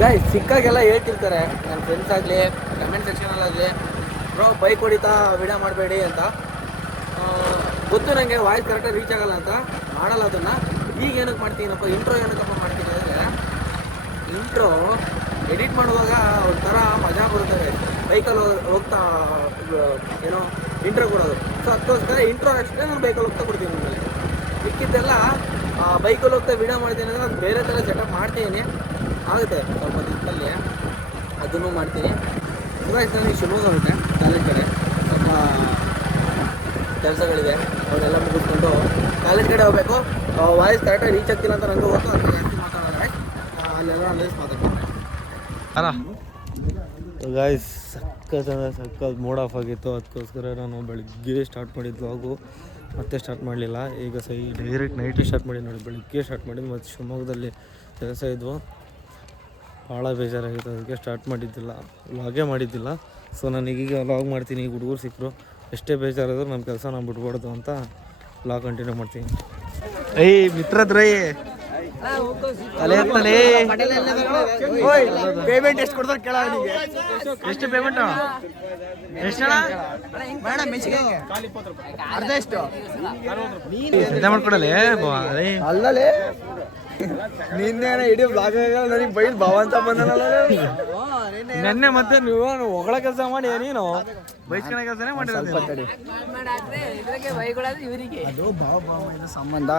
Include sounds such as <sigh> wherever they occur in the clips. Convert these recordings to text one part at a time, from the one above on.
ಗಾಯ್ ಸಿಕ್ಕಾಗೆಲ್ಲ ಹೇಳ್ತಿರ್ತಾರೆ. ನನ್ನ ಫ್ರೆಂಡ್ಸ್ ಆಗಲಿ ಕಮೆಂಟ್ ಸೆಕ್ಷನಲ್ಲಾಗಲಿ ಬ್ರೋ ಬೈಕ್ ಹೊಡಿತಾ ವಿಡಿಯೋ ಮಾಡಬೇಡಿ ಅಂತ. ಗೊತ್ತು ನನಗೆ ವಾಯ್ಸ್ ಕರೆಕ್ಟಾಗಿ ರೀಚ್ ಆಗಲ್ಲ ಅಂತ. ಮಾಡಲ್ಲ ಅದನ್ನು. ಈಗ ಏನಕ್ಕೆ ಮಾಡ್ತೀನಪ್ಪ ಇಂಟ್ರೋ ಏನಕ್ಕಪ್ಪ ಮಾಡ್ತೀನಿ ಅಂದರೆ ಇಂಟ್ರೋ ಎಡಿಟ್ ಮಾಡುವಾಗ ಒಂಥರ ಮಜಾ ಬರುತ್ತೆ ಬೈಕಲ್ಲಿ ಹೋಗ್ತಾ, ಏನೋ ಇಂಟ್ರೋ ಕೊಡೋದು. ಸೊ ಅದಕ್ಕೋಸ್ಕರ ಇಂಟ್ರೋ ಅಷ್ಟೇ ನಾನು ಬೈಕಲ್ಲಿ ಹೋಗ್ತಾ ಕೊಡ್ತೀನಿ ನಿಮಗೆ ಮಿಕ್ಕಿದ್ದೆಲ್ಲ ಬೈಕಲ್ಲಿ ಹೋಗ್ತಾ ವೀಡಿಯೋ ಮಾಡ್ತೀನಿ ಅಂದರೆ ನಾನು ಬೇರೆ ಥರ ಸೆಟಪ್ ಮಾಡ್ತೀನಿ. ಆಗುತ್ತೆ ಸ್ವಲ್ಪ ದಿನದಲ್ಲಿ ಅದನ್ನು ಮಾಡ್ತೀನಿ. ಇವಾಗ ನನಗೆ ಶಿವಮೊಗ್ಗ ಹೊರಟೆ ಕಾಲೇಜ್ ಕಡೆ. ಸ್ವಲ್ಪ ಕೆಲಸಗಳಿದೆ ಅವರೆಲ್ಲ ಮುಗಿಸ್ಕೊಂಡು ಕಾಲೇಜ್ ಕಡೆ ಹೋಗಬೇಕು. ವಾಯ್ಸ್ ಕರೆಕ್ಟಾಗಿ ರೀಚ್ ಆಗ್ತಿಲ್ಲ ಅಂತ ನನಗೂ ಗೊತ್ತು ಅಂತ ಜಾಸ್ತಿ ಮಾತಾಡೋಣ ಅಲ್ಲೆಲ್ಲ ಅಲ್ಲೇ ಮಾತಾಡ್ತೀನಿ ಗಾಯ್ಸ್ ಸಕ್ಕತ್ ಅಂದರೆ ಸಕ್ಕತ್ ಮೂಡ್ ಆಫ್ ಆಗಿತ್ತು. ಅದಕ್ಕೋಸ್ಕರ ನಾನು ಬೆಳಿಗ್ಗೆ ಸ್ಟಾರ್ಟ್ ಮಾಡಿದ್ದು ಹಾಗೂ ಮತ್ತೆ ಸ್ಟಾರ್ಟ್ ಮಾಡಲಿಲ್ಲ. ಈಗ ಸೈ ಡೈರೆಕ್ಟ್ ನೈಟ್ ಸ್ಟಾರ್ಟ್ ಮಾಡಿ ನೋಡಿ ಬೆಳಿಗ್ಗೆ ಸ್ಟಾರ್ಟ್ ಮಾಡಿ ಮತ್ತು ಶಿವಮೊಗ್ಗದಲ್ಲಿ ಕೆಲಸ ಇದ್ವು. ಭಾಳ ಬೇಜಾರಾಗಿತ್ತು ಅದಕ್ಕೆ ಸ್ಟಾರ್ಟ್ ಮಾಡಿದ್ದಿಲ್ಲ. ಲಾಗೇ ಮಾಡಿದ್ದಿಲ್ಲ. ಸೊ ನಾನು ಈಗೀಗ ವ್ಲಾಗ್ ಮಾಡ್ತೀನಿ ಈಗ ಹುಡುಗರು ಸಿಕ್ಕರು. ಎಷ್ಟೇ ಬೇಜಾರಾದರೂ ನಮ್ಮ ಕೆಲಸ ನಾನು ಬಿಡ್ಬಾರ್ದು ಅಂತ ವ್ಲಾಗ್ ಕಂಟಿನ್ಯೂ ಮಾಡ್ತೀನಿ. ಏಯ್ ಮಿತ್ರದ್ರೈ. ತಲೆ ಎತ್ತಲೇ ಪೇಮೆಂಟ್ ಎಷ್ಟು ಕೊಡ್ತಾರೆ ಕೇಳ ಎಷ್ಟು ಪೇಮೆಂಟ್ ಎಷ್ಟು ಬೇಡ ಮೆಚ್ಚಿಗೆ ಅರ್ಧ ಎಷ್ಟು? ಮಾಡ್ಕೊಡಲೇ? ಅಲ್ಲಲೇ. ನಿನ್ನೆ ಇಡೀ ಬ್ಲಾಗ್ ನನಗೆ ಬೈಲ್ ಭಾವಂತ ಬಂದನಲ್ಲ ನೆನ್ನೆ ಮತ್ತೆ ನೀವು ಹೊಗಳ ಕೆಲಸ ಮಾಡಿ ನೀನು? ಬೈಸ್ಕೊಳ ಕೆಲಸನೇ ಮಾಡಿರೋದು ಅದು ಭಾವ ಭಾವ ಇದು ಸಂಬಂಧ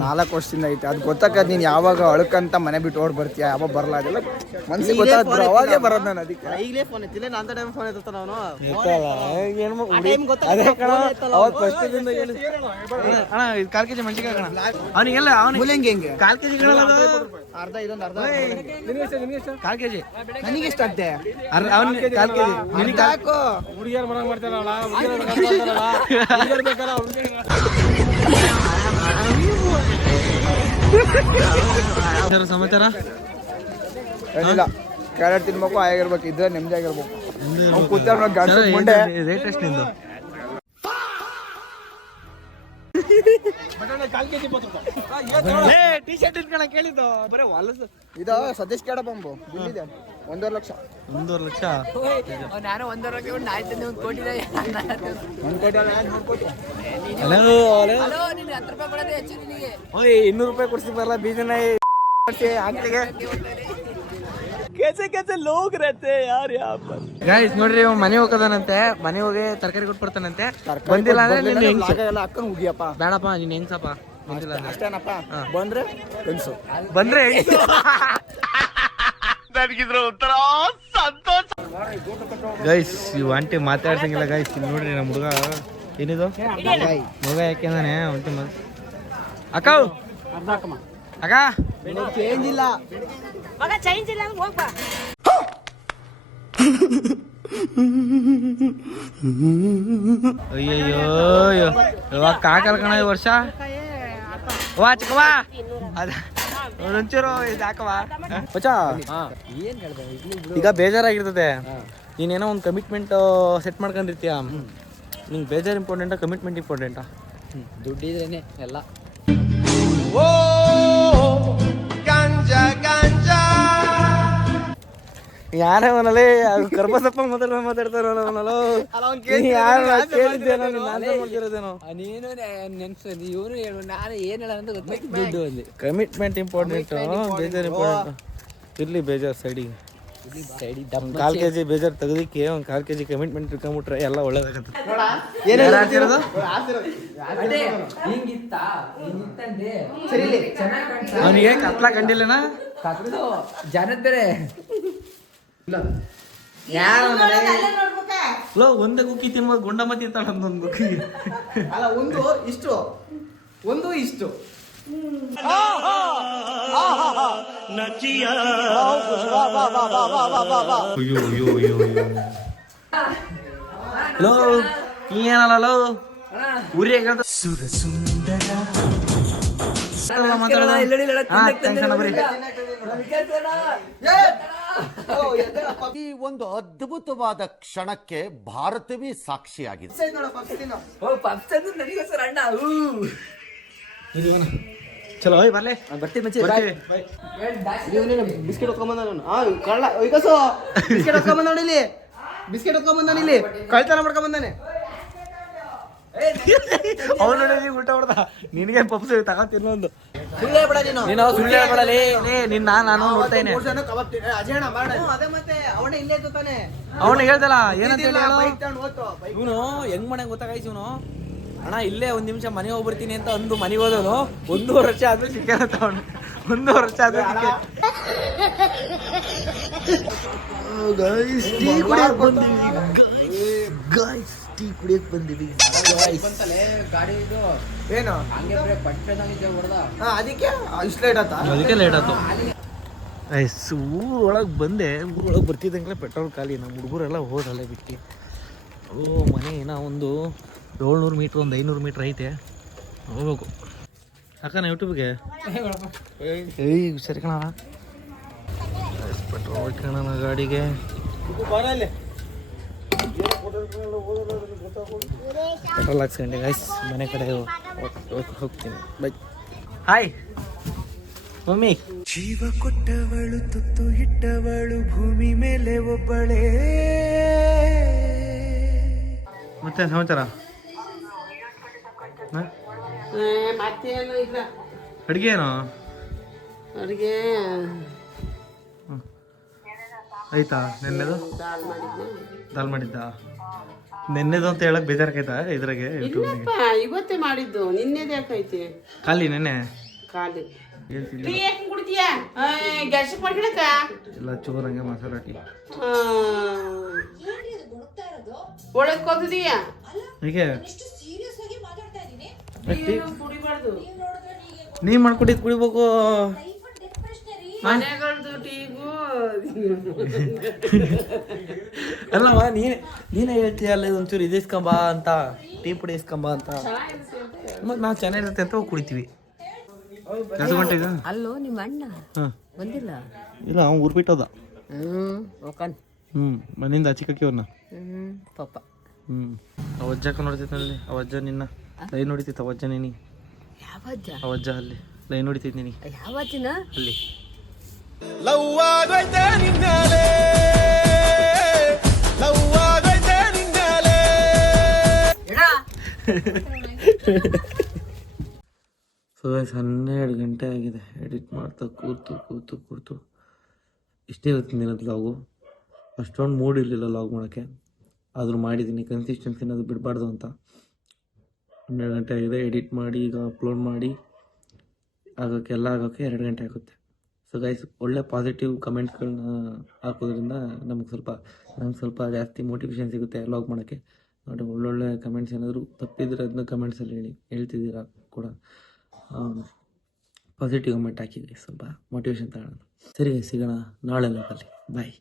ನಾಲ್ಕು ವರ್ಷದಿಂದ ಐತೆ. ಅದು ಗೊತ್ತಾಕದ್ ನೀನ್ ಯಾವಾಗ ಅಳ್ಕಂತ ಮನೆ ಬಿಟ್ಟು ಓಡ್ ಬರ್ತೀಯ? ಯಾವಾಗ ಬರಲ್ಲ ಅದೆಲ್ಲ ಮನ್ಸಿಗೆ ಗೊತ್ತಾದ್ ಬ್ರೋ ಅವಾಗೇ ಬರೋದು ನಾನು ಅದಕ್ಕೆ. ಈಗಲೇ ಫೋನ್ ಎತ್ತಿಲ್ಲ. ನಾನು ಟೈಮ್ ಫೋನ್ ಎತ್ತಾನ ನಾನು ಅದೇ ಕಣ ಅವತ್ತು ಫಸ್ಟ್ ಅಣ್ಣ ಇದು ಕಾಲ್ ಕೆಜಿ ಮಂಚಿಗೆ ಕಣ ಅವನಿಗೆಲ್ಲ ಅವನಿಗೆ ಹೆಂಗೆ? ಕಾಲ್ ಕೆಜಿ ಅರ್ಧ ಇದೊಂದು ಅರ್ಧ. ಕಾಲ್ ಕೆಜಿ. ನನಗೆ ಎಷ್ಟು ಆಗ್ತೆ ಅವನಿಗೆ ಕಾಲ್ ಕೆಜಿ. ನಿನಗೆ ಹಾಕು ಸರ್ ಸಮಾಚಾರ? ಏನಿಲ್ಲ. ಕ್ಯಾರೆಟ್ ತಿನ್ಬೇಕು ಆಗಿರ್ಬೇಕು ಇದ್ರೆ ನೆಮ್ಮದಿ ಆಗಿರ್ಬೇಕು ಕೂತಾರ ರೇಟ್ ಎಷ್ಟು ನಿಂದು? ಟಿ ಶರ್ಟ್ ಇಟ್ಕೊಳ ಕೇಳಿದ್ದು. ಬರೀ ಹೊಲಸು. ಇದು ಸತೀಶ್ ಕೇಡ ಬಂಬು. ಬಿಲ್ಲಿದೆ. ಒಂದೂವರೆ ಲಕ್ಷ. ಒಂದೂವರೆ ಲಕ್ಷ? ನಾನು ಒಂದೂವರೆ ಲಕ್ಷ ಒಂದು ಆಯ್ತು ಒಂದು ಕೋಟಿ ಒಂದು ಕೋಟಿ ಅಲ್ಲ, ನೂರು ಕೋಟಿ. ಹಲೋ ಹಲೋ ಹಲೋ ನೀನು ಹತ್ತು ರೂಪಾಯಿ ಕೊಡೋದೇ ಹೆಚ್ಚು ನಿನಗೆ. ಓಯ್ ಇನ್ನೂರು ರೂಪಾಯಿ ಕೊಡ್ಸಿ ಬರಲ್ಲ ಬೀಜನ ಅಂಗಡಿಗೆ ಗೈಸ್ ನೋಡ್ರಿ ಇವ್ ಮನೆ ಹೋಗೋದನಂತೆ. ಮನೆ ಹೋಗಿ ತರಕಾರಿ ಕೊಟ್ಟು ಬರ್ತಾನಂತೆ. ಬಂದಿಲ್ಲ ಅಂದ್ರೆ ನಿನ್ನ ಹೆಂಗ್ಸ? ಎಲ್ಲ ಹಾಕೊಂಡು ಹೋಗಿಯಪ್ಪ ಬೇಡಪ್ಪ ನೀನ್ ಹೆಂಗ್ಸಪ್ಪ? ಬಂದಿಲ್ಲ ಅಂದ್ರೆ. ಅಷ್ಟೇನಪ್ಪ ಬಂದ್ರೆ ಕನ್ಸು ಬಂದ್ರೆ ಹೆಂಗ್ಸು? ಗೈಸ್ ಇವ್ ಆಂಟಿ ಮಾತಾಡ್ಸಂಗಿಲ್ಲ ಗೈಸ್ ಇಲ್ಲಿ ನೋಡ್ರಿ ನಮ್ಮ ಹುಡುಗ. ಏನಿದು? ಮಗ ಒಂಟಿ ಮಗ ಅಕ್ಕ ಅಕ್ಕ ಚೇಂಜ್ ಇಲ್ಲ ಮಗ ಚೇಂಜ್ ಇಲ್ಲ ಅಂದ್ರೆ ಹೋಗ್ಬಾ. ಅಯ್ಯಯ್ಯೋ ಇವಾಗ ಕಾಕಲ್ ಕಣ ಈ ವರ್ಷ? ವಾ ಚಿಕ್ಕವಾ ಅದ ಒಂಚೂರು ಇದು ಹಾಕವಾ ಮಚ್ಚಾ ಈಗ ಬೇಜಾರಾಗಿರ್ತದೆ. ನೀನೇನೋ ಒಂದು ಕಮಿಟ್ಮೆಂಟ್ ಸೆಟ್ ಮಾಡ್ಕೊಂಡಿರ್ತೀಯ? ನಿಂಗೆ ಬೇಜಾರು ಇಂಪಾರ್ಟೆಂಟಾ ಕಮಿಟ್ಮೆಂಟ್ ಇಂಪಾರ್ಟೆಂಟಾ ದುಡ್ಡಿದ್ರೇನೆ ಎಲ್ಲ. ಯಾರೇ ಅವನಲ್ಲಿ ಕರ್ಬಸಪ್ಪ ಮೊದಲು ಮಾತಾಡ್ತಾರೋ ಅವನಲ್ಲೋ. ಯಾರು ಕೇಳಿದ್ದೇನೋ ನೀನು answer ಮಾಡ್ತಿರೋದೇನೋ. ನೀನು ನೆನ್ಸು ಇವನು ಹೇಳು ನಾನು ಏನು ಹೇಳ ಅಂತ ಗೊತ್ತಾಯ್ತು ದುಡ್ಡು ಅಲ್ಲಿ ಕಮಿಟ್ಮೆಂಟ್ ಇಂಪಾರ್ಟೆಂಟ್ ಬೇಜಾರು ಇಂಪಾರ್ಟೆಂಟ್ ಇರ್ಲಿ ಬೇಜಾರು ಸೈಡಿಗೆ ಸೈಡಿ ಒಂದ್ ಕಾಲ್ ಕೆಜಿ ಬೇಜಾರ್ ತೆಗ್ದಿಕ್ಕೆ ಒಂದ್ ಕಾಲ್ ಕೆಜಿ ಕಮಿಟ್ಮೆಂಟ್ ಇಟ್ಕೊಂಡ್ಬಿಟ್ರೆ ಎಲ್ಲ ಒಳ್ಳೇದಾಗತ್ತೆ. ಅವನಿಗೆ ಕತ್ಲ ಕಂಡಿಲ್ಲನಾ? ಜನದ ಬೇರೆ. ಲೋ ಒಂದೇ ಕುಕ್ಕಿ ತಿನ್ಬೋದು ಗುಂಡ ಮತ್ತಿ ಒಂದು ಕುಕ್ಕಿ. ಅಲ್ಲ ಒಂದು ಇಷ್ಟು. ಒಂದು ಇಷ್ಟು. ಲೋ ಏನಲ್ಲ ಲೋ? ಉರಿ <laughs> ಈ ಒಂದು ಅದ್ಭುತವಾದ ಕ್ಷಣಕ್ಕೆ ಭಾರತವೇ ಸಾಕ್ಷಿಯಾಗಿದೆ. ಚಲೋ ಹೋಯ್ ಬರ್ಲೆ. ಬರ್ತೀನಿ ಮಚ್ಚಿ ಬಿಸ್ಕೆಟ್ ಹೊತ್ಕೊಂಬಂದ ನಾನು ಹಾ ಕಳ್ಳ ಬಿಸ್ಕೆಟ್ ಹೊತ್ಕೊಂಬಂದ ಇಲ್ಲಿ. ಬಿಸ್ಕೆಟ್ ಹೊತ್ಕೊಂಬಂದಾನ ಇಲ್ಲಿ. ಕಳ್ತನ ಮಾಡ್ಕೊಂಬಂದಾನೆ. <laughs> ಅವ್ನು ನೋಡಿ ಉಲ್ಟಾ ಹೊಡೆದ. ನಿನಗೆ ಪಪ್ಸ್ ತಗೊಂತೀನಿ ಒಂದು ಸುಳ್ಳೇ ಬಿಡ ನೀನು. ನೀನು ಸುಳ್ಳು ಹೇಳ್ಬೇಡಲಿ ನಿನ್ನ ನಾನು ನೋಡ್ತಾ ಇದ್ದೀನಿ ಅಜಯಣ ಅದೇ ಮತ್ತೆ. ಅವನೇ ಇಲ್ಲೇ ತಾನೆ. ಅವನು ಹೇಳ್ದಲ್ಲ ಏನಂತ ಹೇಳಿ ಇವನು ಹೆಂಗ್ ಮನೆ ಗೊತ್ತಾಗಾಯ್ತು ಇವನು? ಅಣ್ಣ ಇಲ್ಲೇ ಒಂದ್ ನಿಮಿಷ ಮನೆಗೆ ಹೋಗ್ಬಿಡ್ತೀನಿ ಅಂತ ಅಂದು ಮನೆಗೆ ಹೋದವನು. ಒಂದೂವರೆ ವರ್ಷ ಆದ್ರೆ ಸಿಕ್ಕ ಸಿಕ್ಕೇನ ತಗೊಂಡು ಒಂದು ವರ್ಷ ಆದ್ರೆ ಗಾಯ್ಸ್ ಟೀ ಕುಡಿಯಕ್ಕೆ ಬಂದಿದ್ದೀನಿ ಹಂಗೆ ಬರೀ ಕುಡಿಯಕ್ ಬಂದಿವಿ. ಹಾ ಅದಕ್ಕೆ ಇಷ್ಟು ಲೇಟ್ ಆತ? ಅದಕ್ಕೆ ಲೇಟ್ ಆಯ್ತು ಐಸು ಊರೊಳಗೆ ಬಂದೆ. ಊರೊಳಗೆ ಬರ್ತಿದ್ದಂಗೆ ಪೆಟ್ರೋಲ್ ಖಾಲಿ. ನಮ್ಮ ಹುಡುಗರೆಲ್ಲ ಹೋದಲ್ಲ ಬಿಟ್ಟು. ಓ ಮನೆ ಏನ ಒಂದು ಏಳ್ನೂರು ಮೀಟ್ರ್ ಒಂದು ಐನೂರು ಮೀಟ್ರ್ ಐತೆ. ಹೋಗ್ಬೇಕು. ಅಕ್ಕನ ಯೂಟ್ಯೂಬ್ಗೆ ಏಯ್ ಸರಿ ಕಣ ಪೆಟ್ರೋಲ್ ಕಣ ಗಾಡಿಗೆ ಪೆಟ್ರೋಲ್ ಹಾಕ್ಸ್ಕೊಂಡೆ ಗೈಸ್ ಮನೆ ಕಡೆ ಹೋಗ್- ಹೋಗ್ತೀನಿ. Bye hi mummy. ಜೀವ ಕೊಟ್ಟವಳು ತುತ್ತು ಇಟ್ಟವಳು ಭೂಮಿ ಮೇಲೆ ಒಬ್ಬಳೇ. ಮತ್ತೆ ಸಮಾಚಾರ? ಅಡಿಗೆ ಮತ್ತೇನು ಇಲ್ಲ. ಅಡ್ಗೆ ಏನು? ಅಡುಗೆ. ಆಯ್ತಾ ನೆನ್ನೆದು? ದಾಲ್ ಮಾಡಿದ್ದ? ನೆನ್ನೆದು ಅಂತ ಹೇಳಕ್ ಬೇಜಾರಾಗೈತಾ ಇದ್ರಾಗೆ? ಇಲ್ಲಪ್ಪ ಇವತ್ತೇ ಮಾಡಿದ್ದು. ನಿನ್ನೆದು ಯಾಕೈತಿ ಖಾಲಿ ನೆನ್ನೆ? ಖಾಲಿ. ಹೇಳ್ತಿದ್ದೆ ಟೀ ಯಾಕೆ ಕುಡಿತೀಯ? ಗ್ಯಾಸ್ಟಿಕ್ ಮಾಡ್ಕೊಳಕ? ಎಲ್ಲ ಚೂರಂಗೆ ಮಸಾಲೆ ಹಾಕಿ. ಒಳಗೆ ಕೂತಿದೀಯ ಹೀಗೆ? ಕುಡಿಬಾರ್ದು. ನೀ ಮಾಡ್ಕೊಟ್ಟಿದ್ ಕುಡಿಬೇಕು. ಮನೆಗಳದ್ದು ಟೀಗೂ ಅಲ್ಲಮ್ಮ ನೀನ್ ನೀನೇ ಹೇಳ್ತೀಯಲ್ಲ ಇದೊಂಚೂರು ಇದು ಇಸ್ಕೊಂಬ ಅಂತ ಟೀ ಪುಡಿ ಇಸ್ಕೊಂಬ ಅಂತ. ಮತ್ತೆ ನಾವು ಚೆನ್ನಾಗಿರುತ್ತೆ ಅಂತ ಹೋಗಿ ಕುಡಿತೀವಿ ಅಲ್ಲೋ ನಿಮ್ಮ ಅಣ್ಣ? ಹಾಂ. ಬಂದಿಲ್ಲ? ಇಲ್ಲ ಅವ್ನು ಊರ್ ಬಿಟ್ಟೋದ. ಓಕನ್ ಹ್ಞೂ ಮನೆಯಿಂದ ಆಚಿಕಕ್ಕಿ ಅವ್ರನ್ನ ಹ್ಞೂ ಪಾಪ. ಹ್ಞೂ ಅವಜ್ಜಕ್ಕ ನೋಡ್ತಿದ್ನಲ್ಲಿ ಅವಜ್ಜ ನಿನ್ನ. ಲೈನ್ ಹೊಡಿತಿತ್ತು ಅವಜ್ಜ ನೀನಿ ಯಾವಜ್ಜ? ಅವಜ್ಜ ಅಲ್ಲಿ ಲೈನ್ ಹೊಡಿತೈತಿ ನೀನಿ ಯಾವಜ್ಜನ? ಅಲ್ಲಿ. ಸೊ ಹನ್ನೆರಡು ಗಂಟೆ ಆಗಿದೆ. ಎಡಿಟ್ ಮಾಡ್ತಾ ಕೂತು ಕೂತು ಕೂತು. ಇಷ್ಟೇ ದಿನ ದಿನದ ಲಾಗು ಅಷ್ಟೊಂದು ಮೂಡ್ ಇರಲಿಲ್ಲ ಲಾಗ್ ಮಾಡೋಕ್ಕೆ. ಆದರೂ ಮಾಡಿದ್ದೀನಿ ಕನ್ಸಿಸ್ಟೆನ್ಸಿ ಅನ್ನೋದು ಬಿಡಬಾರ್ದು ಅಂತ. ಹನ್ನೆರಡು ಗಂಟೆ ಆಗಿದೆ. ಎಡಿಟ್ ಮಾಡಿ ಈಗ ಅಪ್ಲೋಡ್ ಮಾಡಿ. ಆಗೋಕ್ಕೆ ಎಲ್ಲ ಆಗೋಕ್ಕೆ ಎರಡು ಗಂಟೆ ಆಗುತ್ತೆ. ಸೊ ಗೈಸ್ ಒಳ್ಳೆ ಪಾಸಿಟಿವ್ ಕಮೆಂಟ್ಸ್ಗಳನ್ನ ಹಾಕೋದ್ರಿಂದ ನಮ್ಗೆ ಸ್ವಲ್ಪ ನಮ್ಗೆ ಸ್ವಲ್ಪ ಜಾಸ್ತಿ ಮೋಟಿವೇಶನ್ ಸಿಗುತ್ತೆ ಲಾಗ್ ಮಾಡೋಕ್ಕೆ. ನೋಡಿ ಒಳ್ಳೊಳ್ಳೆ ಕಮೆಂಟ್ಸ್ ಏನಾದರೂ ತಪ್ಪಿದ್ರೆ ಅದನ್ನ ಕಮೆಂಟ್ಸಲ್ಲಿ ಹೇಳಿ ಹೇಳ್ತಿದ್ದೀರಾ ಕೂಡ. ಪಾಸಿಟಿವ್ ಕಮೆಂಟ್ ಹಾಕಿ guys, ಸ್ವಲ್ಪ ಮೋಟಿವೇಶನ್ ತಗೊಳ್ಳೋಣ ಸರಿ ಸಿಗೋಣ ನಾಳೆ ಲೋಕಲ್ಲಿ ಬಾಯ್